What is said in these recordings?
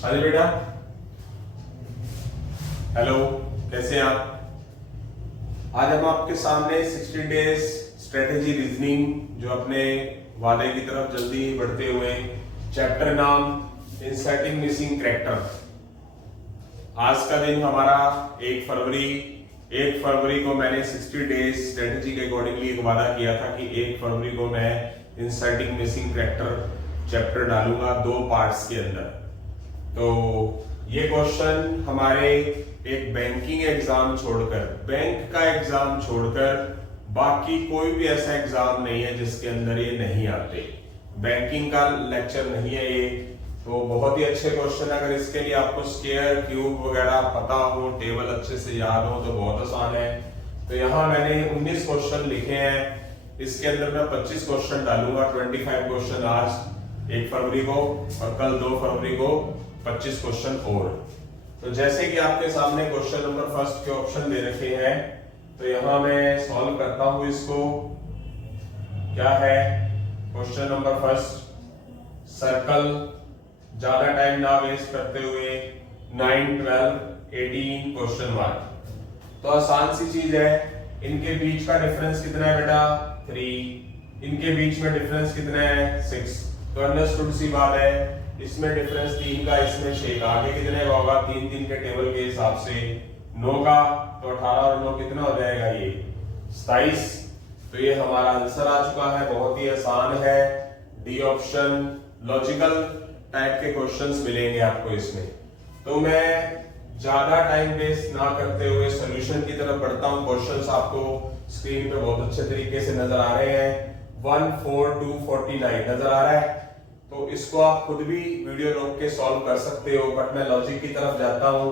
अरे बेटा, हेलो, कैसे हैं आप? आज हम आपके सामने 60 डेज स्ट्रेटेजी रीजनिंग जो अपने वादे की तरफ जल्दी बढ़ते हुए, चैप्टर नाम इंसर्टिंग मिसिंग कैरेक्टर। आज का दिन हमारा 1 फरवरी को मैंने 60 डेज स्ट्रेटेजी के अकॉर्डिंगली एक वादा किया था कि 1 फरवरी को मैं इंसर्टिंग मिसिंग कैरेक्टर चैप्टर डालूंगा 2 पार्ट्स के अंदर। तो ये क्वेश्चन हमारे एक बैंकिंग एग्जाम छोड़कर, बैंक का एग्जाम छोड़कर बाकी कोई भी ऐसा एग्जाम नहीं है जिसके अंदर ये नहीं आते। बैंकिंग का लेक्चर नहीं है ये, तो बहुत ही अच्छे क्वेश्चन। अगर इसके लिए आपको स्क्वायर क्यूब वगैरह पता हो, टेबल अच्छे से याद हो तो बहुत आसान है। तो यहाँ मैंने 19 क्वेश्चन लिखे हैं, इसके अंदर मैं 25 क्वेश्चन डालूंगा। 25 क्वेश्चन आज 1 फरवरी को और कल 2 फरवरी को 25 क्वेश्चन और। तो जैसे कि आपके सामने क्वेश्चन नंबर फर्स्ट के ऑप्शन दे रखे हैं, तो यहां मैं सॉल्व करता हूं इसको। क्या है क्वेश्चन नंबर फर्स्ट? सर्कल, ज्यादा टाइम ना वेस्ट करते हुए 9, 12, 18 क्वेश्चन मार्क। तो आसान सी चीज है। इनके बीच का डिफरेंस कितना है बेटा? 3। इनके बीच में डिफरेंस कितना है? 6। तो अंडरस्टूड सी बात है, इसमें डिफरेंस 3 का, इसमें 6 का। आगे कितने का होगा? 3 3 के टेबल के हिसाब से 9 का, तो 18 और 9 कितना हो जाएगा? ये 27। तो ये हमारा आंसर आ चुका है। बहुत ही आसान है, डी ऑप्शन। लॉजिकल टाइप के क्वेश्चंस मिलेंगे आपको इसमें। तो मैं ज्यादा टाइम वेस्ट ना करते हुए सॉल्यूशन की तरफ बढ़ता हूं। क्वेश्चंस आपको स्क्रीन पे बहुत अच्छे तरीके से नजर आ रहे हैं। 1 4 2 49 नजर आ रहा है। तो इसको आप खुद भी वीडियो रोक के सॉल्व कर सकते हो, बट मैं लॉजिक की तरफ जाता हूं।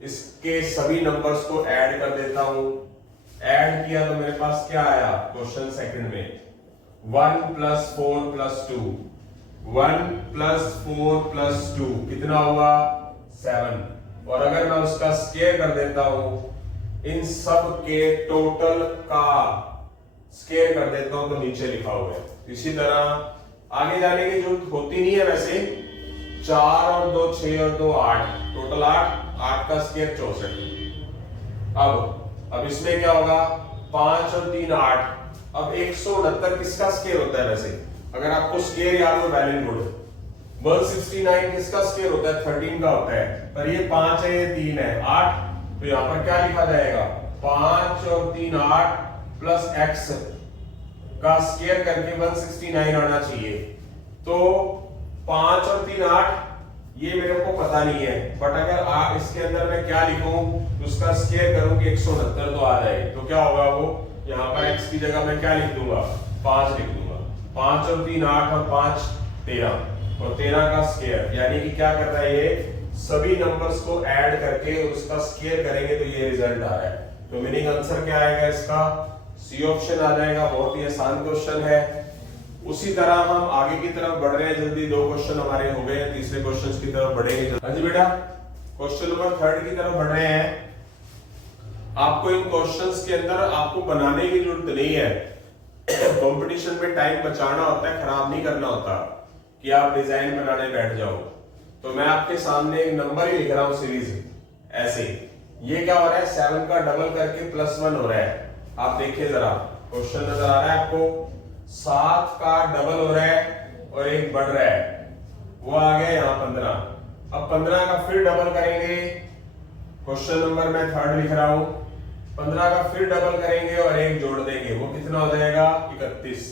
इसके सभी नंबर्स को ऐड कर देता हूं। ऐड किया तो मेरे पास क्या आया क्वेश्चन सेकंड में? 1 + 4 + 2। 1 + 4 + 2 कितना हुआ? 7। और अगर मैं उसका स्क्वायर कर देता हूं, इन सब के टोटल का स्क्वायर कर देता हूं, तो नीचे लिखा हुआ है। इसी तरह आगे जाने की जरूरत होती नहीं है वैसे। 4 और 2 6 और 2 8, टोटल 8 का स्क्वायर 64। अब इसमें क्या होगा? 5 और 3 8। अब 169 किसका स्क्वायर होता है वैसे? अगर आपको स्क्वायर याद हो, वेरी गुड। 169 किसका स्क्वायर होता है? 13 का होता है। पर ये 5 है, ये 3 है, 8। तो यहां पर क्या लिखा जाएगा? 5 और 3 8 प्लस x का स्क्वायर करके 169 आना चाहिए। तो 5 और 3 8, ये मेरे को पता नहीं है, बट अगर इसके अंदर मैं क्या लिखूं, उसका स्क्वायर करूं कि 169 तो आ जाए, तो क्या होगा? वो यहाँ पर x की जगह मैं क्या लिख दूंगा? 5 लिख दूंगा। 5 और 3 8 और 5 13, और 13 का स्क्वायर, यानी कि क्या कर रहा है ये? सभी नंबर्स को ऐड करके उसका स्क्वायर करेंगे तो ये रिजल्ट आ रहा है। तो मीनिंग आंसर क्या आएगा इसका? सी ऑप्शन आ जाएगा। बहुत ही आसान क्वेश्चन है। उसी तरह हम आगे की तरफ बढ़ रहे हैं जल्दी। 2 क्वेश्चन हमारे हो गए, तीसरे क्वेश्चन की तरफ बढ़ेंगे। हाँ जी बेटा, क्वेश्चन नंबर 3 की तरफ बढ़ रहे हैं। आपको इन क्वेश्चंस के अंदर आपको बनाने की जरूरत नहीं है। कंपटीशन में टाइम बचाना होता है, खराब नहीं करना होता कि आप डिजाइन बनाने बैठ जाओ। तो मैं आपके सामने एक नंबर ही लिख रहा हूं सीरीज ऐसे। ये क्या हो रहा है? 7 का डबल करके +1 हो रहा है। आप देखिए जरा, क्वेश्चन नजर आ रहा है आपको? 7 का डबल हो रहा है और एक बढ़ रहा है, वो आ गया यहाँ 15। अब 15 का फिर डबल करेंगे। क्वेश्चन नंबर मैं 3 लिख रहा हूं। 15 का फिर डबल करेंगे और एक जोड़ देंगे, वो कितना हो जाएगा? 31।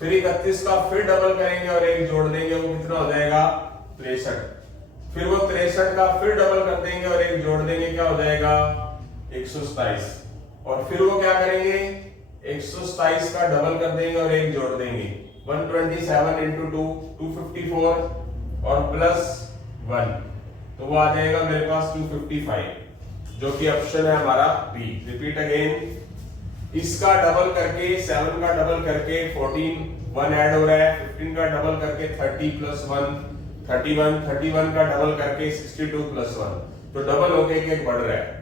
फिर 31 का फिर डबल करेंगे और एक जोड़ देंगे, वो कितना हो जाएगा? 63। फिर वो 63 का फिर डबल कर देंगे और एक जोड़ देंगे, क्या हो जाएगा? 127। और फिर वो क्या करेंगे? 127 का डबल कर देंगे और एक जोड़ देंगे। 127 × 2 254 और +1, तो वो आ जाएगा मेरे पास 255, जो कि ऑप्शन है हमारा बी। रिपीट अगेन, इसका डबल करके 7 का डबल करके 14, 1 ऐड हो रहा है। 15 का डबल करके 30 + 1 31, 31 का डबल करके 62 + 1, तो डबल हो गया कि एक बढ़ रहा है।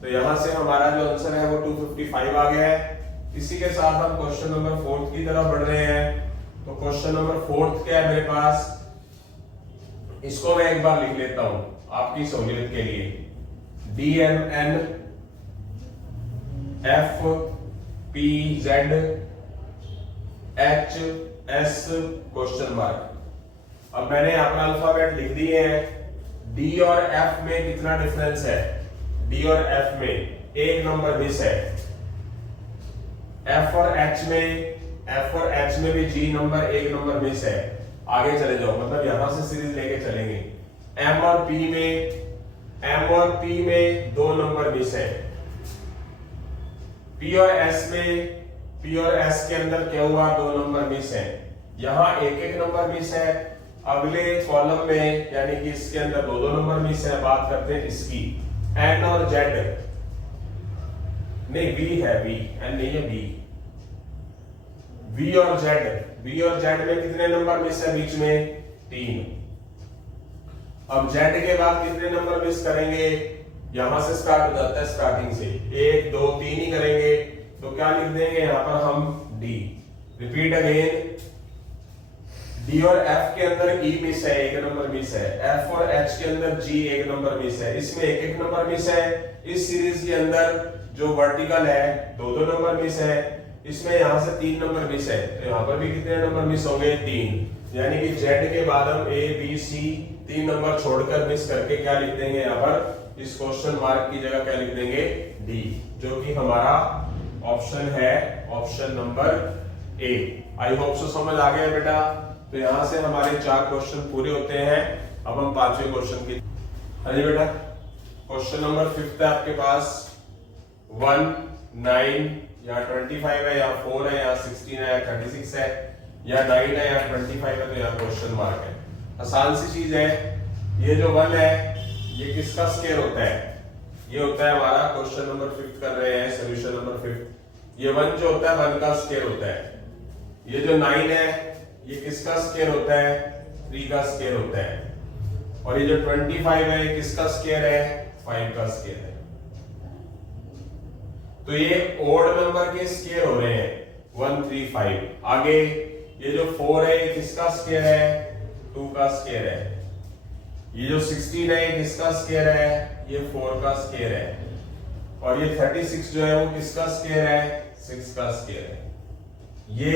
तो यहां से हमारा जो आंसर है वो 255 आ गया है। इसी के साथ हम क्वेश्चन नंबर 4 की तरफ बढ़ रहे हैं। तो क्वेश्चन नंबर 4 क्या है मेरे पास? इसको मैं एक बार लिख लेता हूं आपकी सहूलियत के लिए। DMN FPZ HS question mark. अब मैंने यहां पर अल्फाबेट लिख दिए हैं। D और F में कितना डिफरेंस है? D और F में एक नंबर मिस है। F और H में भी G नंबर एक नंबर मिस है। आगे चले जाओ, मतलब यहां से सीरीज लेके चलेंगे। M और P में 2 नंबर मिस है। P और S के अंदर क्या हुआ? 2 नंबर मिस है। यहां एक नंबर मिस है। अगले कॉलम में यानी कि इसके अंदर 2 नंबर मिस है। बात करते हैं इसकी। N और Z नहीं, V है, V N नहीं है, V और Z में कितने नंबर मिस है? बीच में 3। अब Z के बाद कितने नंबर मिस करेंगे? यहां से स्टार्ट हो जाता है, स्टार्टिंग से 1 2 3 ही करेंगे। तो क्या लिख देंगे यहां पर हम? D। Repeat again. D और F के अंदर E मिस है, 1 नंबर मिस है। F और H के अंदर G 1 नंबर मिस है। इसमें 1 नंबर मिस है। इस सीरीज के अंदर जो वर्टिकल है 2 नंबर मिस है। इसमें यहां से 3 नंबर मिस है। तो यहां पर भी कितने नंबर मिस होंगे? 3। यानी कि Z के बाद हम A B C 3 नंबर छोड़कर मिस करके क्या लिख देंगे यहां पर? इस क्वेश्चन मार्क की जगह क्या लिख देंगे? D, जो कि हमारा ऑप्शन है, option number A। I hope so समझ आ गया बेटा। तो यहां से हमारे 4 क्वेश्चन पूरे होते हैं। अब हम 5वें क्वेश्चन की। हाँ जी बेटा, क्वेश्चन नंबर 5 है आपके पास। 1 9 या 25 है, या 4 है, या 16 है, या 36 है, या 9 है, या 25 है। तो यहाँ क्वेश्चन मार्क है। आसान सी चीज है। ये जो 1 है ये किसका स्क्वायर होता है? ये होता है हमारा, क्वेश्चन नंबर 5 कर रहे हैं, सॉल्यूशन नंबर 5। ये 1 जो होता है 1 का स्क्वायर होता है। ये जो 9 है ये किसका स्क्वायर होता है? 3 का स्क्वायर होता है। और ये जो 25 है ये किसका स्क्वायर है? 5 का स्क्वायर है। तो ये ओड नंबर के स्क्वायर हो रहे हैं 1 3 5। आगे ये जो 4 है ये किसका स्क्वायर है? 2 का स्क्वायर है। ये जो 16 है ये किसका स्क्वायर है? ये 4 का स्क्वायर है। और ये 36 जो है वो किसका स्क्वायर है? 6 का स्क्वायर है। ये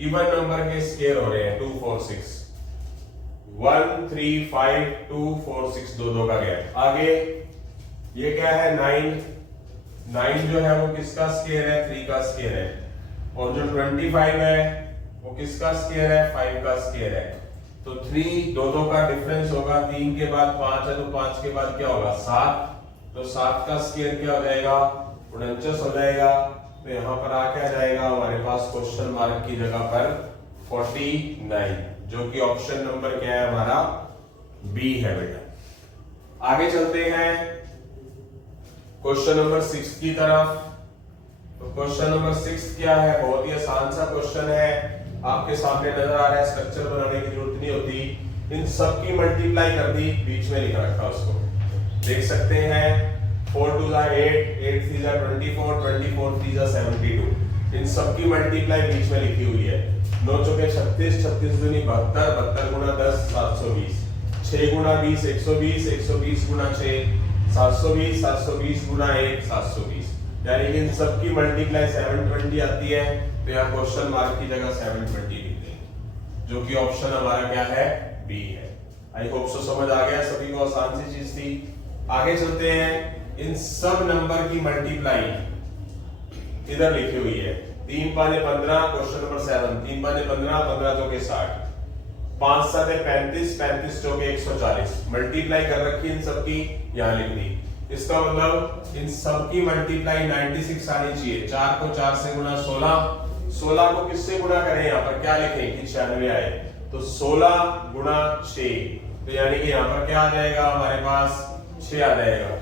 इवन नंबर के स्क्वायर हो रहे हैं 2 4 6। 1 3 5 2 4 6 दो का गैप। आगे ये क्या है? 9 जो है वो किसका स्क्वायर है? 3 का स्क्वायर है। और जो 25 है वो किसका स्क्वायर है? 5 का स्क्वायर है। तो 3 दो का डिफरेंस होगा। 3 के बाद 5 है तो 5 के बाद क्या होगा? 7। तो 7 का स्क्वायर क्या हो जाएगा? 49 हो जाएगा। तो यहां पर आ क्या जाएगा हमारे पास? क्वेश्चन मार्क की जगह पर 49, जो कि ऑप्शन नंबर क्या है हमारा? बी है बेटा। आगे चलते हैं क्वेश्चन नंबर 6 की तरफ। तो क्वेश्चन नंबर 6 क्या है? बहुत ही आसान सा क्वेश्चन है, आपके सामने नजर आ रहा है। स्ट्रक्चर बनाने की जरूरत नहीं होती। इन सब की मल्टीप्लाई कर दी, बीच में लिखा रखा उसको देख सकते हैं। 4 2 8, 8 3 24, 24 3 72। इन सब की मल्टीप्लाई बीच में लिखी हुई है। 9 चौके 36, 36 दूनी 72, 72 गुना 10 720, 6 गुना 20 120, 120 गुना 6 720, 720 गुना 1 720। यानी कि इन सब की मल्टीप्लाई 720 आती है। तो यहाँ क्वेश्चन मार्क की जगह 720 लिख देंगे, जो कि ऑप्शन हमारा क्या है? बी है। आई होप सो समझ आ गया सभी को। आसान सी चीज थी। आगे चलते हैं। इन सब नंबर की मल्टीप्लाई इधर लिखी हुई है। 3 5 15, क्वेश्चन नंबर 7। 3 5 15, 15 चौके 60, 5 7 35, 35 चौके 140। मल्टीप्लाई कर रखी इन सब की, यहाँ लिख दी। इसका मतलब इन सब की मल्टीप्लाई 96 आनी चाहिए। 4 को 4 से गुना 16, 16 को किससे गुणा करें? यहाँ पर क्या लिखें कि 96 आए। तो 16 गुना 6, तो यानी कि यहाँ पर क्या आ जाएगा हमारे पास? 6 आ जाएगा।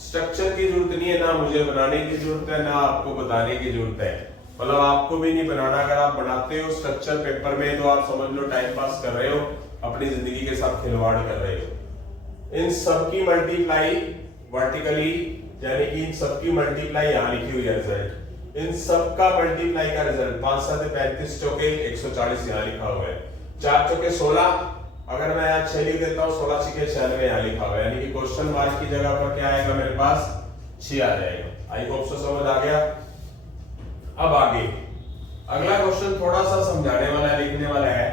स्ट्रक्चर की जरूरत नहीं है, ना मुझे बनाने की जरूरत है, ना आपको बताने की जरूरत है। मतलब आपको भी नहीं बनाना। अगर आप बनाते हो स्ट्रक्चर पेपर में तो आप समझ लो टाइम पास कर रहे हो, अपनी जिंदगी के साथ खिलवाड़ कर रहे हो। इन सब की मल्टीप्लाई वर्टिकली, यानी कि इन सब की मल्टीप्लाई यहाँ लिखी हुई है रिजल्ट। इन सब का मल्टीप्लाई का रिजल्ट 5 7 35 चौके 140 यहाँ लिखा हुआ है। 4 चौके 16, अगर मैं यहाँ 6 लिख देता हूँ 16 6 96 यहाँ लिखा हुआ है, यानी कि क्वेश्चन मार्क की जगह पर क्या आएगा मेरे पास 6 आ जाएगा। आई होप सो समझ आ गया। अब आगे अगला क्वेश्चन थोड़ा सा समझाने वाला है, लिखने वाला है।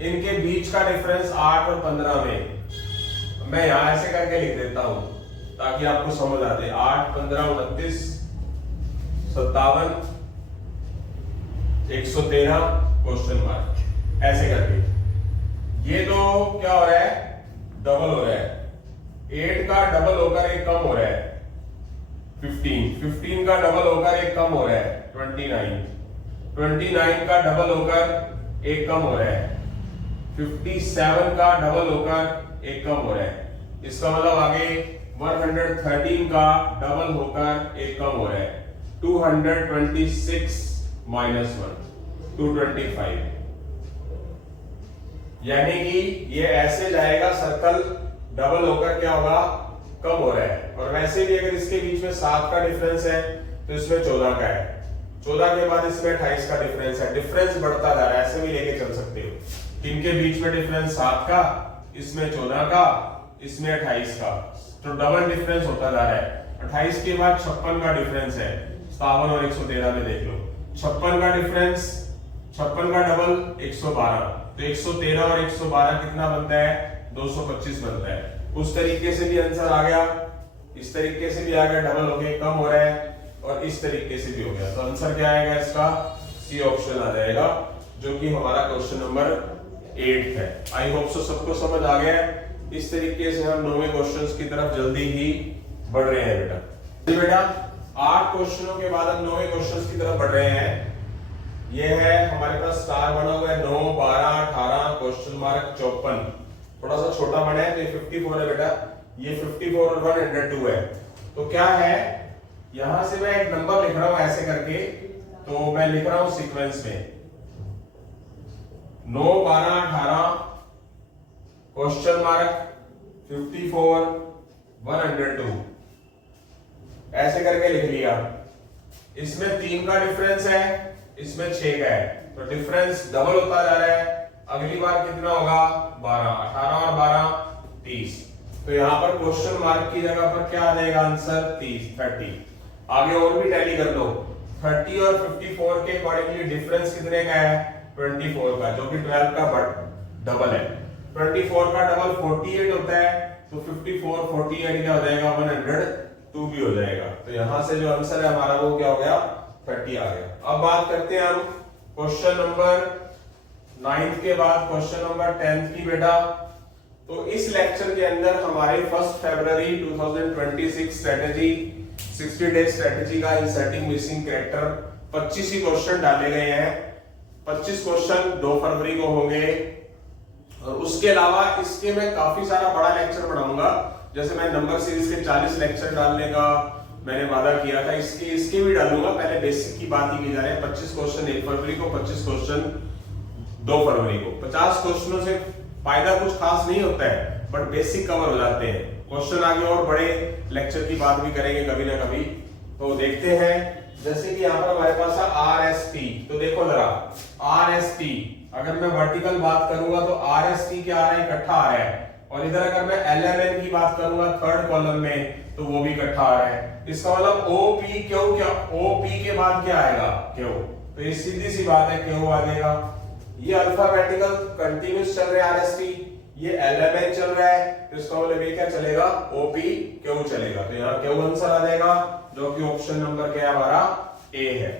इनके बीच का डिफरेंस 8 और 15 में मैं यहां ऐसे करके लिख देता हूं ताकि आपको समझ आ जाए। 8 15 29 57 113 क्वेश्चन मार्क ऐसे करके। ये तो क्या हो रहा है, डबल हो रहा है। 8 का डबल होकर एक कम हो रहा है 15 का डबल होकर एक कम हो रहा है 29 का डबल होकर एक कम हो रहा है 57 का डबल होकर एक कम हो रहा है। इसका मतलब आगे 113 का डबल होकर एक कम हो रहा है 226 माइनस 1 225, यानी कि ये ऐसे जाएगा सर्कल, डबल होकर क्या होगा कम हो रहा है। और वैसे भी अगर इसके बीच में 7 का डिफरेंस है तो इसमें 14 का है, 14 के बाद इसमें 28 का डिफरेंस है। डिफरेंस बढ़ता जा रहा है, ऐसे भी लेके चल सकते हो। इनके बीच में डिफरेंस 7 का, इसमें 14 का, इसमें 28 का, तो डबल डिफरेंस होता जा रहा है। 28 के बाद 56 का डिफरेंस है, 57 और 113 में देख लो। 56 का डिफरेंस, 56 का डबल 112, तो 113 और 112 कितना बनता है 225 बनता है। उस तरीके से भी आंसर आ गया, इस तरीके से भी आ गया, डबल हो गया कम हो रहा है, और इस तरीके से भी हो गया। तो आंसर क्या आएगा इसका, सी ऑप्शन आ जाएगा, जो कि हमारा क्वेश्चन नंबर 8 है। आई होप सो सबको समझ आ गया। इस तरीके से हम 9वें क्वेश्चंस की तरफ जल्दी ही बढ़ रहे हैं बेटा। जी बेटा 8 क्वेश्चनों के बाद हम 9वें क्वेश्चंस की तरफ बढ़ रहे हैं। ये है हमारे पास स्टार बना हुआ है 9 12 18 क्वेश्चन मार्क 54, थोड़ा सा छोटा बना है तो ये 54 है बेटा, ये 54 और 102 है। तो क्या है, यहां से मैं एक नंबर लिख रहा हूं ऐसे करके, तो मैं लिख रहा हूं सीक्वेंस में 9 12 18 क्वेश्चन मार्क 54 102 ऐसे करके लिख लिया। इसमें 3 का डिफरेंस है, इसमें 6 का है, तो डिफरेंस डबल होता जा रहा है। अगली बार कितना होगा 12, 18 और 12 30, तो यहां पर क्वेश्चन मार्क की जगह पर क्या आ जाएगा आंसर 30। आगे और भी टैली कर लो। 30 और 54 के अकॉर्डिंगली डिफरेंस कितने का है 24 का, जो कि 12 का डबल है। 24 का डबल 48 होता है, तो 54 48 क्या हो जाएगा 102 भी हो जाएगा। तो यहां से जो आंसर है हमारा वो क्या हो गया 30 आ गया। अब बात करते हैं हम क्वेश्चन नंबर 9th के बाद क्वेश्चन नंबर 10th की बेटा। तो इस लेक्चर के अंदर हमारे 1 फरवरी 2026 स्ट्रेटेजी 60 डेज स्ट्रेटेजी का इंसर्टिंग मिसिंग कैरेक्टर 25 ही क्वेश्चन डाले गए हैं। 25 क्वेश्चन 2 फरवरी को होंगे, और उसके अलावा इसके मैं काफी सारा बड़ा लेक्चर बनाऊंगा। जैसे मैं नंबर सीरीज के 40 लेक्चर डालने का मैंने वादा किया था, इसके भी डालूंगा। पहले बेसिक की बात ही की जा रही है। 25 क्वेश्चन 1 फरवरी को, 25 क्वेश्चन 2 फरवरी को। 50 क्वेश्चनों से फायदा कुछ खास नहीं होता है, बट बेसिक कवर हो जाते हैं। क्वेश्चन आगे और बड़े लेक्चर की बात भी करेंगे कभी ना कभी, तो देखते हैं। जैसे कि यहाँ पर हमारे पास है RST, तो देखो जरा RST, अगर मैं वर्टिकल बात करूंगा तो RST क्या आ रहा है इकट्ठा आ रहा है, और इधर अगर मैं LMN की बात करूंगा थर्ड कॉलम में तो वो भी इकट्ठा आ रहा है। इसका मतलब OPQ, क्या OP के बाद क्या आएगा Q, तो ये सीधी सी बात है Q आ जाएगा। ये अल्फाबेटिकल कंटिन्यूस चल रहा है RST, ये LMN चल रहा है, तो इसका मतलब ये क्या चलेगा OPQ चलेगा। तो यहाँ Q आंसर आ जाएगा, जो कि ऑप्शन नंबर क्या है हमारा A है।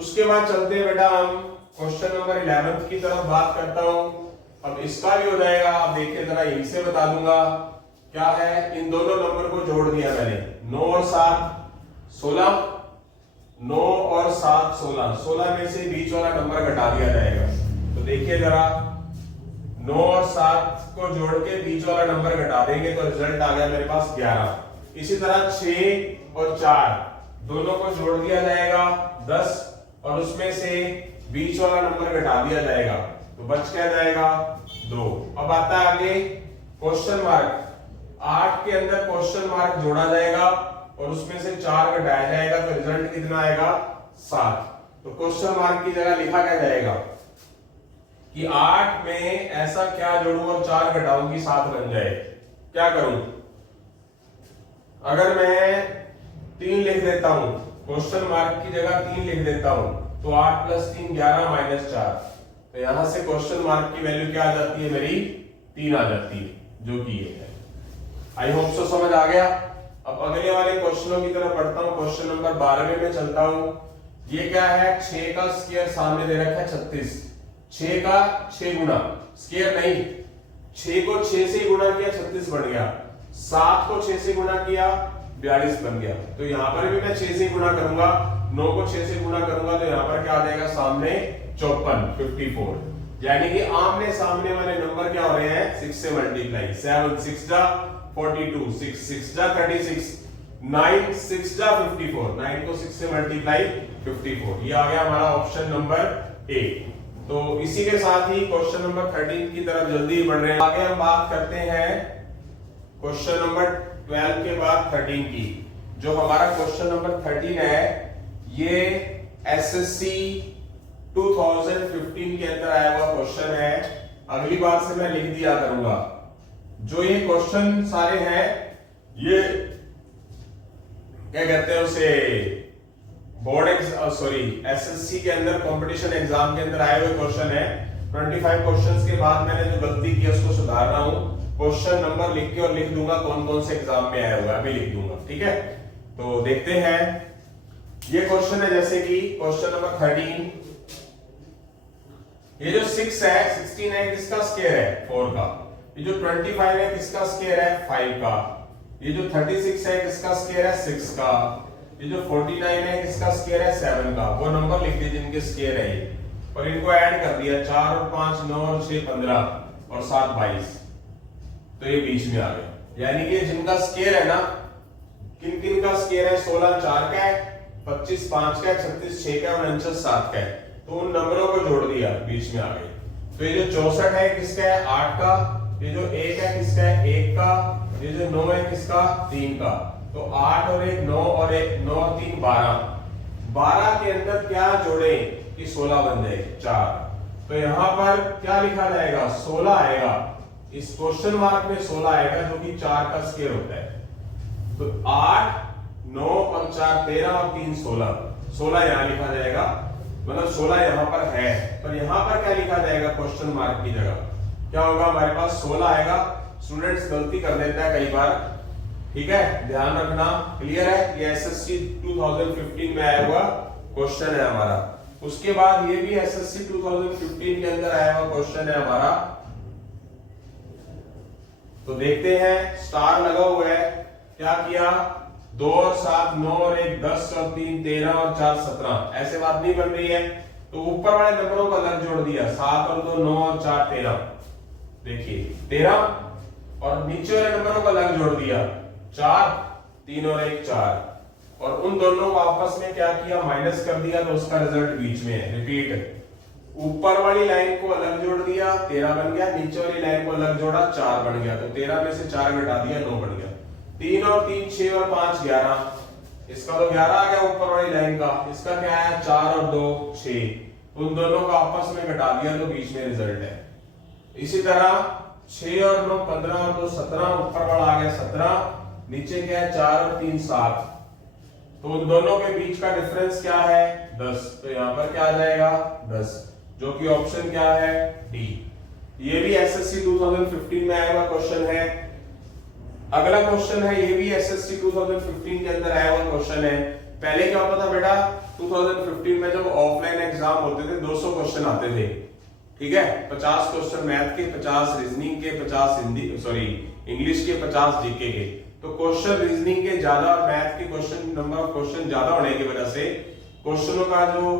उसके बाद चलते हैं बेटा हम क्वेश्चन नंबर 11 की तरफ बात करता हूं। अब इसका भी हो जाएगा, अब देखिए जरा यहीं से बता दूंगा क्या है। इन दोनों नंबर को जोड़ दिया मैंने, 9 और 7 16, 9 और 7 16, 16 में से बीच वाला नंबर घटा दिया जाएगा। तो देखिए जरा 9 और 7 को जोड़ के बीच वाला नंबर घटा देंगे तो रिजल्ट आ गया मेरे पास 11। इसी तरह 6 और 4 दोनों को जोड़ दिया जाएगा 10, और उसमें से बीच वाला नंबर घटा दिया जाएगा, तो बच क्या जाएगा 2। अब आता है आगे क्वेश्चन मार्क। 8 के अंदर क्वेश्चन मार्क जोड़ा जाएगा और उसमें से 4 घटाया जाएगा, तो रिजल्ट कितना आएगा 7। तो क्वेश्चन मार्क की जगह लिखा क्या जाएगा कि 8 में ऐसा क्या जोड़ूं और 4 घटाऊं कि 7 बन जाए। क्या करूं? अगर मैं 3 लिख देता हूं, क्वेश्चन मार्क की जगह 3 लिख देता हूं, तो 8 + 3 11 - 4, तो यहां से क्वेश्चन मार्क की वैल्यू क्या आ जाती है मेरी? 3 आ जाती है, जो कि ये है। आई होप सो समझ आ गया। अब अगले वाले क्वेश्चनों की तरफ बढ़ता हूं। क्वेश्चन नंबर 12 में चलता हूं। ये क्या है? 6 का स्क्वायर सामने दे रखा है 36। 6 का 6 गुना, स्क्वायर नहीं, 6 को 6 से गुना किया 36 बन गया, 7 को 6 से गुना किया 42 बन गया। तो यहां पर भी मैं 6 से गुना करूंगा, 9 को 6 से गुना करूंगा, तो यहां पर क्या आ जाएगा सामने? 54, 54। यानी कि आमने सामने वाले नंबर क्या हो रहे हैं? 6 से मल्टीप्लाई। 7 6 जा 42, 6 6 जा 36, 9 6 जा 54, 9 को 6 से मल्टीप्लाई 54। ये आ गया हमारा ऑप्शन नंबर ए। तो इसी के साथ ही क्वेश्चन नंबर 13 की तरफ जल्दी बढ़ रहे हैं। आगे हम बात करते हैं क्वेश्चन नंबर 12 के बाद 13 की। जो हमारा क्वेश्चन नंबर 13 है, ये एसएससी 2015 के अंदर आया हुआ क्वेश्चन है। अगली बार से मैं लिख दिया करूंगा। जो ये क्वेश्चन सारे हैं, ये क्या कहते हैं उसे, बोर्ड एसएससी के अंदर कंपटीशन एग्जाम के अंदर आए हुए क्वेश्चन है। 25 क्वेश्चंस के बाद मैंने जो गलती की उसको सुधार रहा हूं। क्वेश्चन नंबर लिख के और लिख दूंगा कौन कौन से एग्जाम में आया हुआ है, अभी लिख दूंगा, ठीक है। तो देखते हैं। ये क्वेश्चन है जैसे कि क्वेश्चन नंबर 13। ये जो 6 है, 16 है, किसका स्क्वायर है? 4 का। ये जो 25 है, किसका स्क्वायर है? 5 का। ये जो 36 है, किसका स्क्वायर है? 6 का। ये जो 49 है, किसका स्क्वायर है? 7 का। वो नंबर लिख दिए जिनके स्क्वायर है ये, और इनको ऐड कर दिया। 4 और 5 9 और 6 15 और 7 22, तो ये बीच में आ गए। यानी कि जिनका स्क्वायर है ना, किन किन का स्क्वायर है? 16 4 का है, 25 5 का है, 36 6 का है और 49 7 का है। तो उन नंबरों को जोड़ दिया, बीच में आ गए। तो ये जो 64 है, किसका है? 8 का। ये जो 1 है, किसका है? 1 का। ये जो 9 है, किसका? 3 का। तो 8 और 1 9 और 1 9 और 3 12। 12 के अंदर क्या जोड़े कि 16 बन जाए? 4। तो यहां पर क्या लिखा जाएगा? 16 आएगा। इस क्वेश्चन मार्क में 16 आएगा, जो कि 4 का स्क्वायर होता है। तो 8 9 और 4 13 और 3 16, 16 यहां लिखा जाएगा। मतलब 16 यहां पर है, पर यहां पर क्या लिखा जाएगा? क्वेश्चन मार्क की जगह क्या होगा? हमारे पास 16 आएगा। स्टूडेंट्स गलती कर देता है कई बार, ठीक है, ध्यान रखना। क्लियर है? ये एसएससी 2015 में आया हुआ क्वेश्चन है हमारा। उसके बाद ये भी एसएससी 2015 के अंदर आया हुआ क्वेश्चन है हमारा। तो देखते हैं, स्टार लगा हुआ है। क्या किया? 2 और 7 9 और 1 10 और 3 13 और 4 17, ऐसे बात नहीं बन रही है। तो ऊपर वाले नंबरों को अलग जोड़ दिया। 7 और 2 9 और 4 13, देखिए 13, और नीचे वाले नंबरों को अलग जोड़ दिया। 4 3 और 1 4, और उन दोनों को आपस में क्या किया? माइनस कर दिया, तो उसका रिजल्ट बीच में है। रिपीट, ऊपर वाली लाइन को अलग जोड़ दिया 13 बन गया, नीचे वाली लाइन को अलग जोड़ा 4 बन गया। तो 13 में से 4 घटा दिया 9 बन गया। 3 और 3 6 और 5 11, इसका तो 11 आ गया ऊपर वाली लाइन का। इसका क्या है? 4 और 2 6, उन दोनों को आपस में घटा दिया, तो बीच में रिजल्ट है। इसी तरह 6 और 9 15 और 2 17, ऊपर वाला आ गया 17, नीचे क्या है? 4 और 3 7, तो उन दोनों के बीच का डिफरेंस क्या है? 10। तो यहां पर क्या आ जाएगा? 10, जो कि ऑप्शन क्या है? डी। ये भी एसएससी 2015 में आया हुआ क्वेश्चन है। अगला क्वेश्चन है, ये भी एसएससी 2015 के अंदर आया हुआ क्वेश्चन है। पहले क्या होता था बेटा? 2015 में जब ऑफलाइन एग्जाम होते थे 200 क्वेश्चन आते थे, ठीक है। 50 क्वेश्चन मैथ के, 50 रीजनिंग के, 50 इंग्लिश के, 50 जीके के। तो क्वेश्चन रीजनिंग के ज्यादा और मैथ के क्वेश्चन, नंबर ऑफ क्वेश्चन ज्यादा होने की वजह से क्वेश्चनों का जो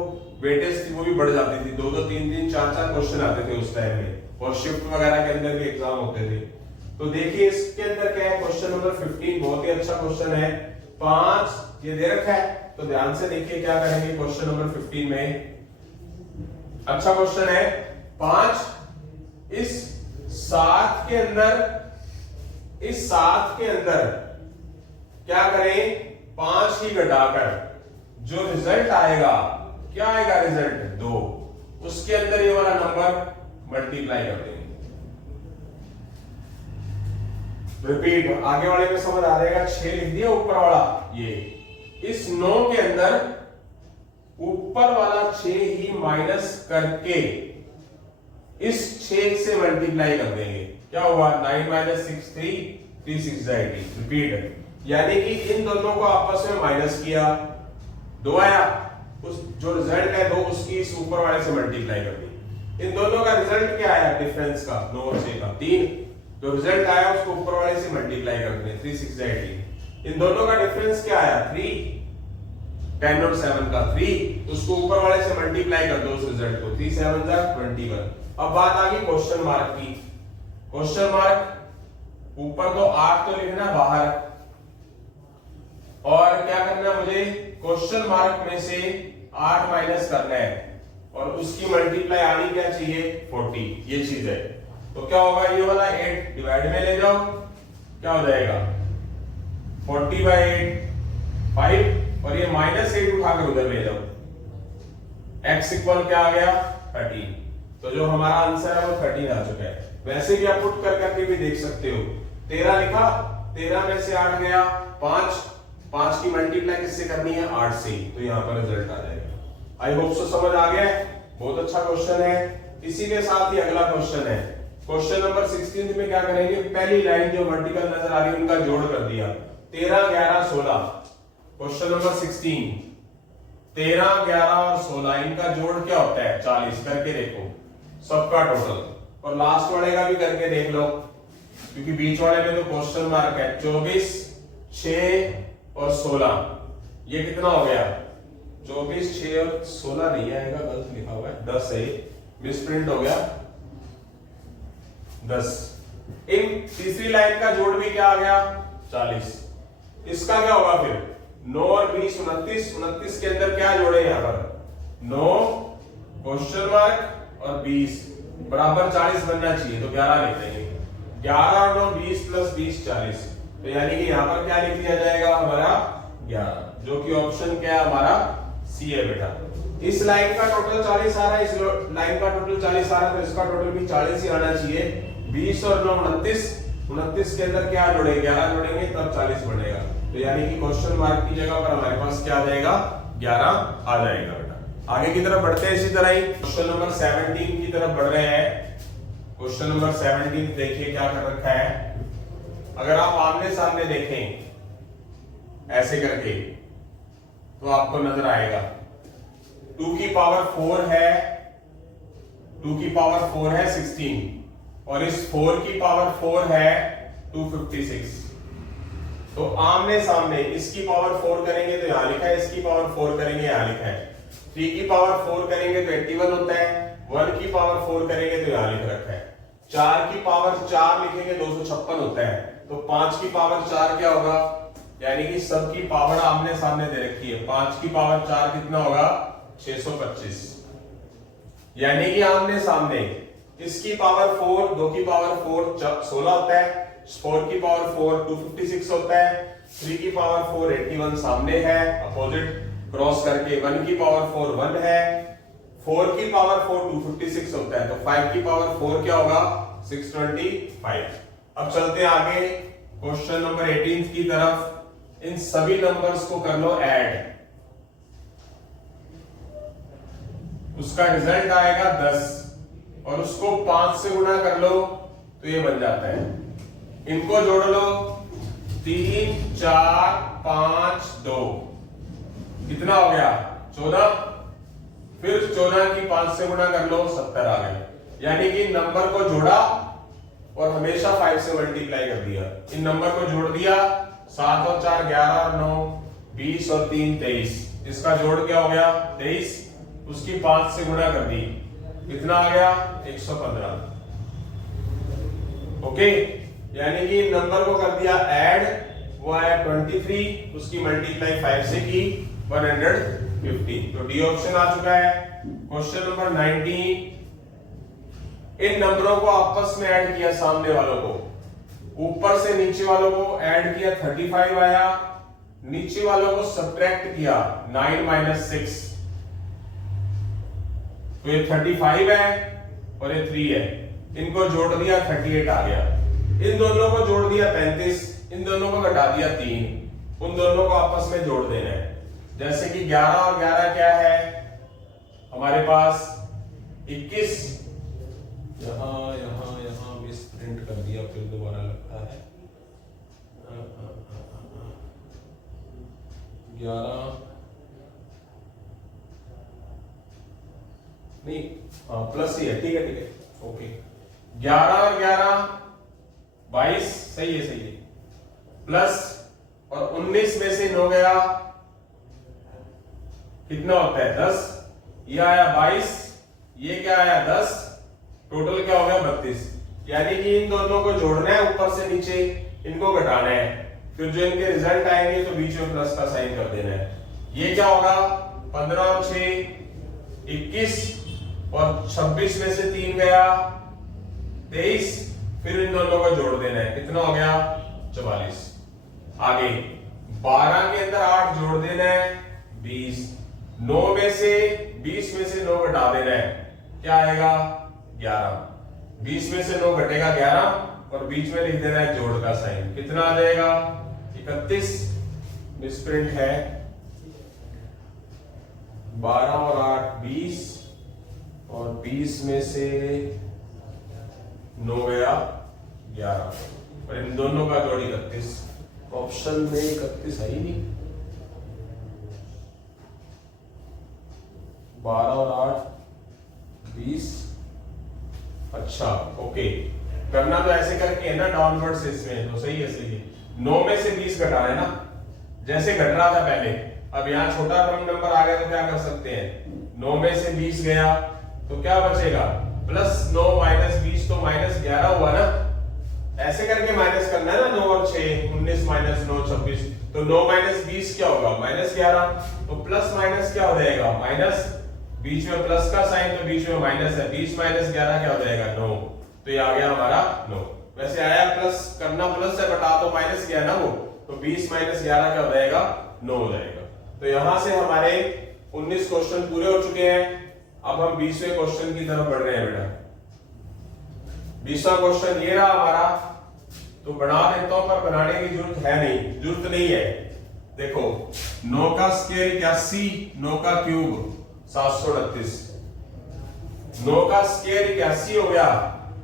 वेटेज थी वो भी बढ़ जाती थी। 2 2 3 3 4 4 क्वेश्चन आते थे उस टाइम में, और शिफ्ट वगैरह के अंदर भी एग्जाम होते थे। तो देखिए इसके अंदर क्या है? क्वेश्चन नंबर 15 बहुत ही अच्छा क्वेश्चन है। 5 ये दे रखा है, तो ध्यान से देखिए क्या करेंगे क्वेश्चन नंबर 15 में। अच्छा क्वेश्चन है। 5 इस 7 के अंदर, इस 7 के अंदर क्या करें? 5 ही घटाकर जो रिजल्ट आएगा, क्या आएगा रिजल्ट? 2। उसके अंदर ये वाला नंबर मल्टीप्लाई कर देंगे। रिपीट, आगे वाले में समझ आ जाएगा। 6 लिख दिया ऊपर वाला, ये इस 9 के अंदर ऊपर वाला 6 ही माइनस करके इस 6 से मल्टीप्लाई कर देंगे। क्या हुआ? 9 - 6 3 3 6 80। रिपीट, यानी कि इन दोनों को आपस में माइनस किया, 2 आया, उस जो रिजल्ट है 2 उसकी इस ऊपर वाले से मल्टीप्लाई कर दी। इन दोनों का रिजल्ट क्या आया डिफरेंस का? 9 और 6 का 3। जो रिजल्ट आया उसको ऊपर वाले से मल्टीप्लाई कर दें, 3 6 80। इन दोनों का डिफरेंस क्या आया? 3। 10 और 7 का 3, उसको ऊपर वाले से मल्टीप्लाई कर दो उस रिजल्ट को, 3 7 21। अब बात आ गई क्वेश्चन मार्क की। क्वेश्चन मार्क ऊपर तो 8 तो लिखना बाहर, और क्या करना है मुझे? क्वेश्चन मार्क में से 8 माइनस करना है और उसकी मल्टीप्लाई आनी क्या चाहिए? 40। ये चीज है। तो क्या होगा? ये वाला 8 डिवाइड में ले जाओ, क्या हो जाएगा? 40/8 5, और ये -8 उठाकर उधर ले जाओ। x इक्वल क्या आ गया? 13। तो जो हमारा आंसर है वो 13 आ चुका है। वैसे भी आप पुट कर करके भी देख सकते हो। 13 लिखा, 13 में से 8 गया 5, 5 की मल्टीप्लाई किससे करनी है? 8 से। तो यहाँ पर रिजल्ट आ जाएगा। आई होप सो समझ आ गया है। बहुत अच्छा क्वेश्चन है। इसी के साथ ही अगला क्वेश्चन है, क्वेश्चन नंबर 16 में क्या करेंगे? पहली लाइन जो वर्टिकल नजर आ रही है उनका जोड़ कर दिया, 13 11 16। क्वेश्चन नंबर 16, 13 11 और 16 इनका जोड़ क्या होता है? 40। करके देखो सबका टोटल, और लास्ट वाले का भी करके देख लो, क्योंकि बीच वाले में तो क्वेश्चन मार्क है। 24 6 और 16, ये कितना हो गया? 24 6 और 16 नहीं आएगा, गलत लिखा हुआ है, 10 है, मिसप्रिंट हो गया, 10। इन तीसरी लाइन का जोड़ भी क्या आ गया? 40। इसका क्या होगा फिर? 9 और 20 29, 29 के अंदर क्या जोड़े? यहां पर 9 क्वेश्चन मार्क और 20 बराबर 40 बनना चाहिए, तो 11 लिख देंगे। 11 और 9 20 + 20 40। तो यानी कि यहां पर क्या लिख दिया जाएगा? हमारा 11, जो कि ऑप्शन क्या है? हमारा सी है बेटा। इस लाइन का टोटल 40 आ रहा है, इस लाइन का टोटल 40 आ रहा है, तो इसका टोटल भी 40 ही आना चाहिए। 20 और 9 29, 29 के अंदर क्या जोड़ेंगे? 11 जोड़ेंगे तब 40 बनेगा। तो यानी कि क्वेश्चन मार्क की जगह पर हमारे पास क्या आ जाएगा? 11 आ जाएगा बेटा। आगे की तरफ बढ़ते हैं। इसी तरह ही क्वेश्चन नंबर 17 की तरफ बढ़ रहे हैं। क्वेश्चन नंबर 17 देखिए क्या कर रखा है। अगर आप आमने सामने देखें ऐसे करके तो आपको नजर आएगा 2 की पावर 4 है, 2 की पावर 4 है 16, और इस 4 की पावर 4 है 256। तो आमने सामने इसकी पावर 4 करेंगे तो यहां लिखा है, इसकी पावर 4 करेंगे यहां लिखा है। 3 की पावर 4 करेंगे तो 81 होता है, 1 की पावर 4 करेंगे तो यहां लिख रखा है। 4 की पावर 4 लिखेंगे 256 होता है। तो 5 की पावर 4 क्या होगा? यानी कि सबकी पावर आमने सामने दे रखी है। 5 की पावर 4 कितना होगा? 625। यानी कि आमने सामने इसकी पावर 4, 2 की पावर 4 16 होता है, 4 की पावर 4 256 होता है, 3 की पावर 4 81 सामने है, अपोजिट क्रॉस करके 1 की पावर 4 1 है, 4 की पावर 4 256 होता है। तो 5 की पावर 4 क्या होगा? 625। अब चलते हैं आगे क्वेश्चन नंबर 18 की तरफ। इन सभी नंबर्स को कर लो ऐड, उसका रिजल्ट आएगा 10, और उसको 5 से गुणा कर लो तो ये बन जाता है। इनको जोड़ लो 3 4 5 2, कितना हो गया? 14। फिर 14 की 5 से गुणा कर लो 70 आ गया। यानी कि नंबर को जोड़ा और हमेशा 5 से मल्टीप्लाई कर दिया। इन नंबर को जोड़ दिया, 7 और 4 11 और 9 20 और 3 23। इसका जोड़ क्या हो गया? 23। उसकी 5 से गुणा कर दी, कितना आ गया? 115। ओके, यानी कि नंबर को कर दिया ऐड, वो आया 23, उसकी मल्टीप्लाई 5 से की 150। तो डी ऑप्शन आ चुका है। क्वेश्चन नंबर 19, इन नंबरों को आपस में ऐड किया, सामने वालों को, ऊपर से नीचे वालों को ऐड किया 35 आया, नीचे वालों को सब्ट्रैक्ट किया 9 - 6, तो ये 35 है, और ये 3 है, इनको जोड़ दिया 38 आ गया। इन दोनों को जोड़ दिया 35, इन दोनों को घटा दिया 3, उन दोनों को आपस में जोड़ देना है। जैसे कि 11 और 11 क्या है हमारे पास 21, यहां मिस प्रिंट कर दिया, फिर दोबारा लगता है 11 नहीं, हाँ प्लस ही है, ठीक है ठीक है, ओके। 11 और 11 22, सही है प्लस, और 19 में से 9 गया कितना होता है 10, ये आया 22, ये क्या आया 10, टोटल क्या हो गया 32। यानी कि इन दोनों को जोड़ना है ऊपर से नीचे, इनको घटाना है, फिर जो इनके रिजल्ट आएंगे तो बीच में प्लस का साइन कर देना है। ये क्या होगा 15 और 6 21, और 26 में से 3 गया 23, फिर इन दोनों को जोड़ देना है, कितना हो गया 44। आगे 12 के अंदर 8 जोड़ देना है 20, 9 में से 20 में से 9 घटा देना है, क्या आएगा 11, 20 में से 9 घटेगा 11, और बीच में लिख देना है जोड़ का साइन, कितना आ जाएगा 31। मिसप्रिंट है, 12 और 8 20, और 20 में से 9 गया 11, और इन दोनों का जोड़ 31। ऑप्शन में 31 है ही नहीं, 12 और 8 20, अच्छा ओके। करना तो ऐसे करके है ना, डाउनवर्ड से इसमें, तो सही है 9 में से 20 घटाना है ना, जैसे घट रहा था पहले। अब यहाँ छोटा नंबर आ गया तो क्या कर सकते हैं, 9 में से 20 गया तो क्या बचेगा प्लस 9 माइनस 20, तो माइनस 11 हुआ ना, ऐसे करके माइनस करना है ना, 9 और 6 19 माइनस 9 26, तो 9 माइनस 20 क्या होगा माइनस 11, तो प्लस माइनस क्या हो जाएगा माइनस, बीच में प्लस का साइन तो बीच में माइनस है, 20 माइनस 11 क्या हो जाएगा 9, तो ये आ गया हमारा 9। वैसे आया प्लस, करना प्लस से बटा तो माइनस गया ना वो, तो 20 माइनस 11 क्या हो जाएगा 9 हो जाएगा। तो यहां से हमारे 19 क्वेश्चन पूरे हो चुके हैं। अब हम 20वें क्वेश्चन की तरफ बढ़ रहे हैं बेटा। 20वां क्वेश्चन ये रहा हमारा, तो बना देता हूं, पर बनाने की जरूरत नहीं है। देखो 9 का स्क्वायर 81, 9 का क्यूब 738, 9 का स्क्वायर 81 हो गया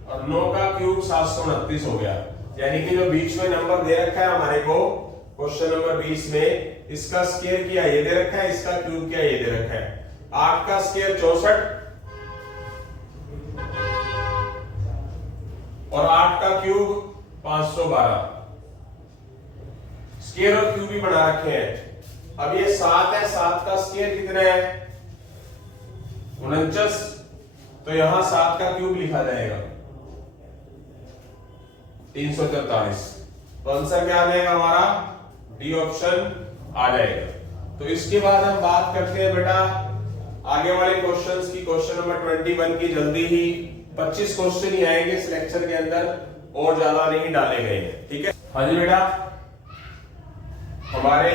और 9 का क्यूब 729 हो गया। यानी कि जो बीच में नंबर दे रखा है हमारे को क्वेश्चन नंबर 20 में, इसका स्क्वायर क्या ये दे रखा है, इसका क्यूब क्या ये दे रखा है। 8 का स्क्वायर 64 और 8 का क्यूब 512, स्क्वायर और क्यूब भी बना रखे हैं। अब ये 7 है, 7 का स्क्वायर कितना है 49, तो यहां 7 का क्यूब लिखा जाएगा 343, तो आंसर क्या आ जाएगा हमारा डी ऑप्शन आ जाएगा। तो इसके बाद हम बात करते हैं बेटा आगे वाले क्वेश्चंस की। क्वेश्चन नंबर 21 की जल्दी ही 25 क्वेश्चन ही आएंगे इस लेक्चर के अंदर, और ज्यादा नहीं डाले गए हैं, ठीक है। हाँ जी बेटा, हमारे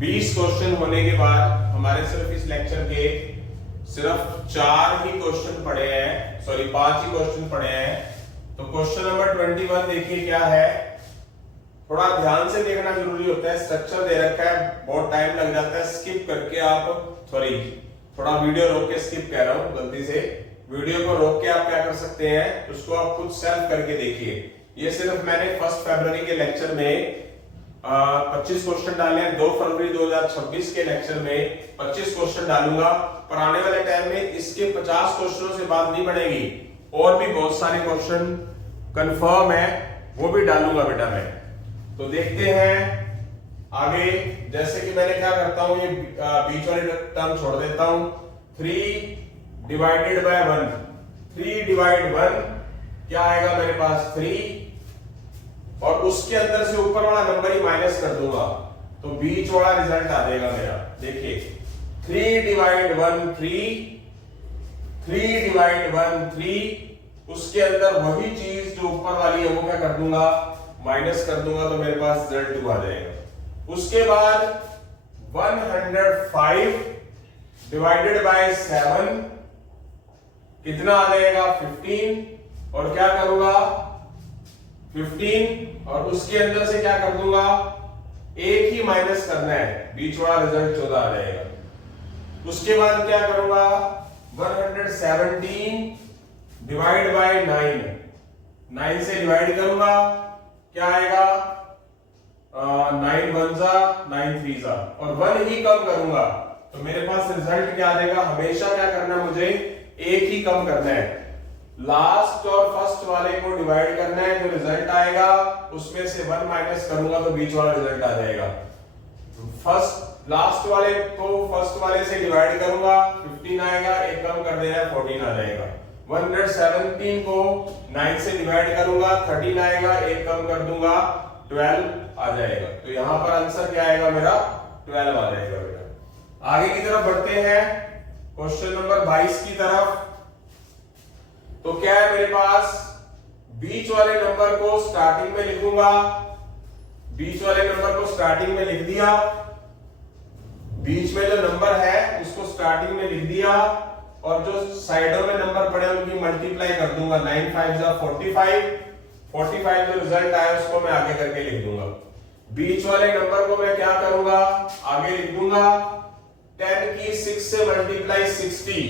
20 क्वेश्चन होने के बाद हमारे सिर्फ इस लेक्चर के सिर्फ 4 ही क्वेश्चन पड़े हैं, सॉरी 5 ही क्वेश्चन पड़े हैं। तो क्वेश्चन नंबर 21 देखिए क्या है, थोड़ा ध्यान से देखना जरूरी होता है। स्ट्रक्चर दे रखा है, बहुत टाइम लग जाता है, स्किप करके आप, सॉरी थोड़ा वीडियो रोक के स्किप कह रहा हूं गलती से, वीडियो को रोक के आप क्या कर सकते हैं, उसको आप खुद सेल्फ करके देखिए। ये सिर्फ मैंने 1 फरवरी के लेक्चर में 25 क्वेश्चन डाले हैं, 2 फरवरी 2026 के लेक्चर में 25 क्वेश्चन डालूंगा, पर आने वाले टाइम में इसके 50 क्वेश्चनों से बात नहीं बनेगी, और भी बहुत सारे क्वेश्चन कंफर्म है, वो भी डालूंगा बेटा मैं। तो देखते हैं आगे। जैसे कि मैंने क्या करता हूं, ये बीच वाली टर्म छोड़ देता हूं, 3 डिवाइडेड बाय 1, 3 डिवाइड 1 क्या आएगा मेरे पास 3, और उसके अंदर से ऊपर वाला नंबर ही माइनस कर दूंगा, तो बीच वाला रिजल्ट आ जाएगा मेरा। देखिए 3 डिवाइड 1 3, 3 डिवाइड 1 3, उसके अंदर वही चीज जो ऊपर वाली है वो क्या कर दूंगा माइनस कर दूंगा, तो मेरे पास रिजल्ट 2 आ जाएगा। उसके बाद 105 डिवाइडेड बाय 7 कितना आ जाएगा 15 और क्या करूंगा 15 और उसके अंदर से क्या कर दूंगा एक ही माइनस करना है, बीच वाला रिजल्ट 14 आ जाएगा। उसके बाद क्या करूंगा 117 डिवाइड बाय 9 से डिवाइड करूंगा, क्या आएगा 9 1 जा 9 3 जा और 1 ही कम करूंगा तो मेरे पास रिजल्ट क्या आ जाएगा। हमेशा क्या करना है मुझे एक ही कम करना है, लास्ट और फर्स्ट वाले को डिवाइड करना है, जो रिजल्ट आएगा उसमें से 1 माइनस करूंगा तो बीच वाला रिजल्ट आ जाएगा। फर्स्ट लास्ट वाले को फर्स्ट वाले से डिवाइड करूंगा 15 आएगा, एक कम कर देना 14 आ जाएगा। 117 को 9 से डिवाइड करूंगा 13 आएगा, एक कम कर दूंगा 12 आ जाएगा। तो यहां पर आंसर क्या आएगा मेरा 12 आ जाएगा बेटा। आगे की तरफ बढ़ते हैं क्वेश्चन नंबर 22 की तरफ। तो क्या है मेरे पास बीच वाले नंबर को स्टार्टिंग में लिखूंगा, बीच वाले नंबर को स्टार्टिंग में लिख दिया, बीच में जो नंबर है उसको स्टार्टिंग में लिख दिया और जो साइडों में नंबर पड़े उनकी मल्टीप्लाई कर दूंगा। 9 5 जा 45 जो रिजल्ट आया उसको मैं आगे करके लिख दूंगा। बीच वाले नंबर को मैं क्या करूंगा आगे लिख दूंगा, 10 की 6 से मल्टीप्लाई 60,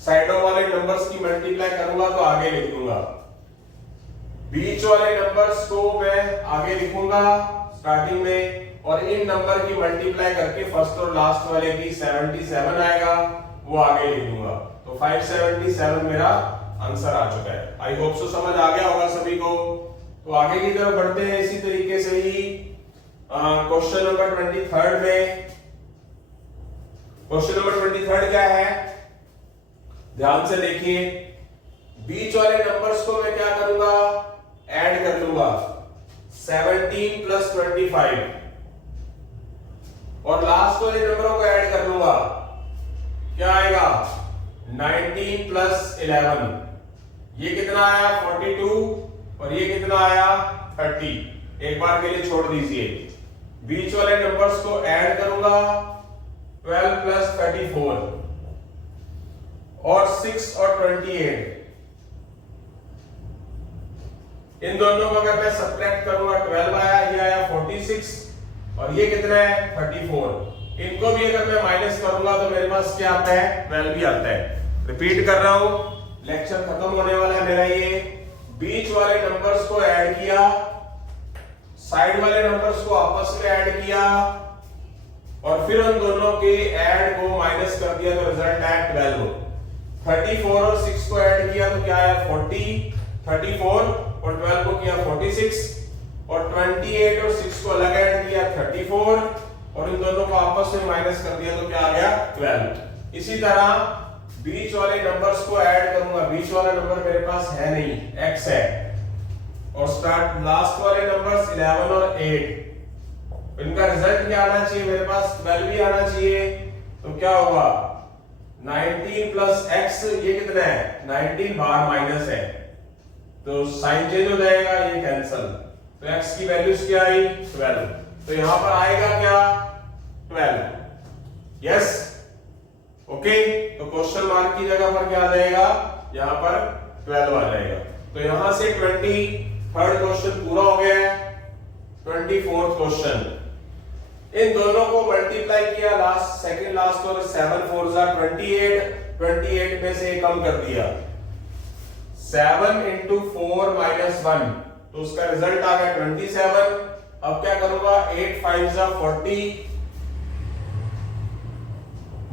साइडों वाले नंबर्स की मल्टीप्लाई करूंगा तो आगे लिख दूंगा। बीच वाले नंबर्स को मैं आगे लिखूंगा स्टार्टिंग में और इन नंबर की मल्टीप्लाई करके फर्स्ट और लास्ट वाले की 77 आएगा वो आगे लिख दूंगा। तो 577 मेरा आंसर आ चुका है। आई होप सो समझ आ गया होगा सभी को। तो आगे की तरफ बढ़ते हैं इसी तरीके से ही क्वेश्चन नंबर 23 में। क्वेश्चन नंबर 23 क्या है ध्यान से देखिए। बीच वाले नंबर्स को मैं क्या करूंगा ऐड कर लूंगा 17 प्लस 25 और लास्ट वाले नंबरों को ऐड कर लूंगा, क्या आएगा 19 प्लस 11। ये कितना आया 42 और ये कितना आया 30। एक बार के लिए छोड़ दीजिए। बीच वाले नंबर्स को ऐड करूंगा 12 प्लस 34 और 6 और 28। इन दोनों को अगर मैं सब्ट्रैक्ट करूंगा 12 आया, ये आया 46 और ये कितना है 34। इनको भी अगर मैं माइनस करूंगा तो मेरे पास क्या आता है 12 भी आता है। रिपीट कर रहा हूं, लेक्चर खत्म होने वाला है मेरा। ये बीच वाले नंबर्स को ऐड किया, साइड वाले नंबर्स को आपस में ऐड किया और फिर उन दोनों के ऐड को माइनस कर दिया तो रिजल्ट आया 12। 34 और 6 को ऐड किया तो क्या आया 40, 34 और 12 को किया 46 और 28 और 6 को अलग ऐड किया 34 और इन दोनों को आपस में माइनस कर दिया तो क्या आ गया 12। इसी तरह बीच वाले नंबर्स को ऐड करूंगा, बीच वाला नंबर मेरे पास है नहीं, x है और स्टार्ट लास्ट वाले नंबर्स 11 और 8, इनका रिजल्ट क्या आना चाहिए मेरे पास 12 भी आना चाहिए। तो क्या होगा 19 प्लस x, ये कितना है 19 बाहर माइनस है तो साइन चेंज हो जाएगा, ये कैंसल। तो x की वैल्यूज क्या आई 12, तो यहां पर आएगा क्या 12। Yes okay. तो क्वेश्चन मार्क की जगह पर क्या आ जाएगा यहां पर 12 आ जाएगा। तो यहां से 23rd क्वेश्चन पूरा हो गया है। 24th क्वेश्चन, इन दोनों को मल्टीप्लाई किया, लास्ट सेकंड लास्ट और 7 4 जा 28 में से कम कर दिया 7 into 4 minus 1 तो उसका रिजल्ट आ गया 27। अब क्या करूंगा 8 5 जा 40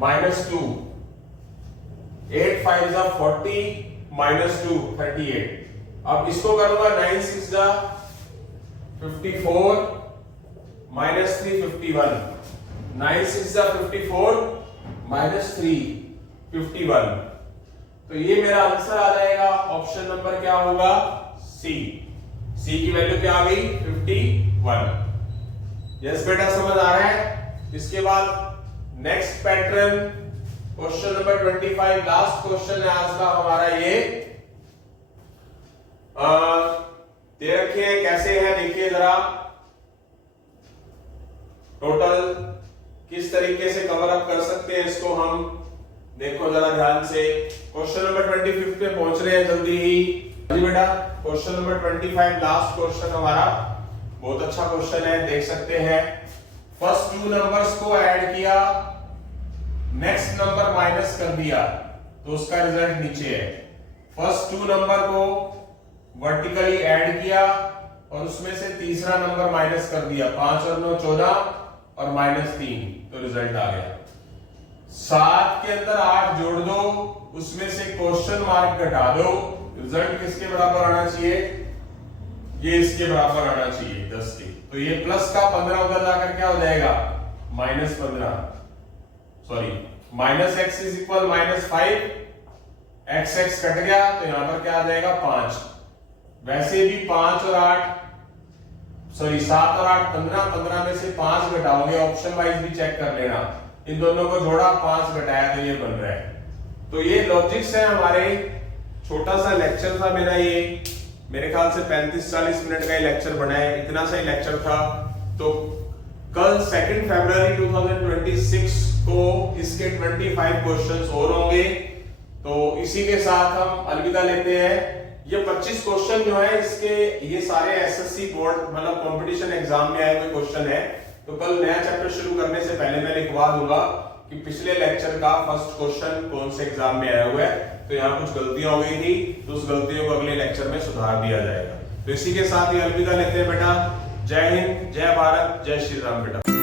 minus 2, 8 5 जा 40 minus 2 38। अब इसको करूंगा 9 6 जा 54 minus 3 51, 9 6 जा 54 minus 3 51। तो ये मेरा आंसर आ जाएगा। ऑप्शन नंबर क्या होगा सी। सी की वैल्यू क्या आ गई 51। यस बेटा समझ आ रहा है। इसके बाद next pattern question number 25 last question है आज का हमारा। ये दे रखे हैं कैसे है देखिए जरा, टोटल किस तरीके से कवर अप कर सकते हैं इसको हम। देखो जरा ध्यान से, क्वेश्चन नंबर 25 पे पहुंच रहे हैं जल्दी ही जी बेटा। क्वेश्चन नंबर 25 लास्ट क्वेश्चन हमारा, बहुत अच्छा क्वेश्चन है, देख सकते हैं। फर्स्ट 2 नंबर्स को ऐड किया, नेक्स्ट नंबर माइनस कर दिया, तो उसका रिजल्ट नीचे है। फर्स्ट 2 नंबर को वर्टिकली ऐड किया और उसमें से तीसरा नंबर माइनस कर दिया, 5 और 9 14 और -3, तो रिजल्ट आ गया। 7 के अंदर 8 जोड़ दो, उसमें से क्वेश्चन मार्क घटा दो, रिजल्ट किसके बराबर आना चाहिए? ये इसके बराबर आना चाहिए 10 के। तो ये प्लस का 15 उधर जाकर क्या हो जाएगा? -15, sorry -x is equal -5, x cut गया तो यहां पर क्या आ जाएगा? 5। वैसे भी 5 और 8 सॉरी 7 और 8 15, 15 में से 5 घटाओगे, ऑप्शन वाइज भी चेक कर लेना, इन दोनों को जोड़ा 5 घटाया तो ये बन रहा है। तो ये लॉजिक्स है हमारे। छोटा सा लेक्चर था मेरा, ये मेरे ख्याल से 35-40 मिनट का ये लेक्चर बना है, इतना सा ही लेक्चर था। तो कल 2 फरवरी 2026 को इसके 25 क्वेश्चंस और होंगे। तो इसी के साथ हम अलविदा लेते हैं। ये 25 क्वेश्चन जो है इसके, ये सारे एसएससी बोर्ड मतलब कंपटीशन एग्जाम में आए हुए क्वेश्चन है। तो कल नया चैप्टर शुरू करने से पहले मैं लिखवा दूंगा कि पिछले लेक्चर का फर्स्ट क्वेश्चन कौन से एग्जाम में आया हुआ है। तो यहाँ कुछ गलतियां हो गई थी, तो उस गलतियों को अगले लेक्चर में सुधार दिया जाएगा। तो इसी के साथ ही अलविदा लेते हैं बेटा। जय हिंद, जय भारत, जय श्री राम बेटा।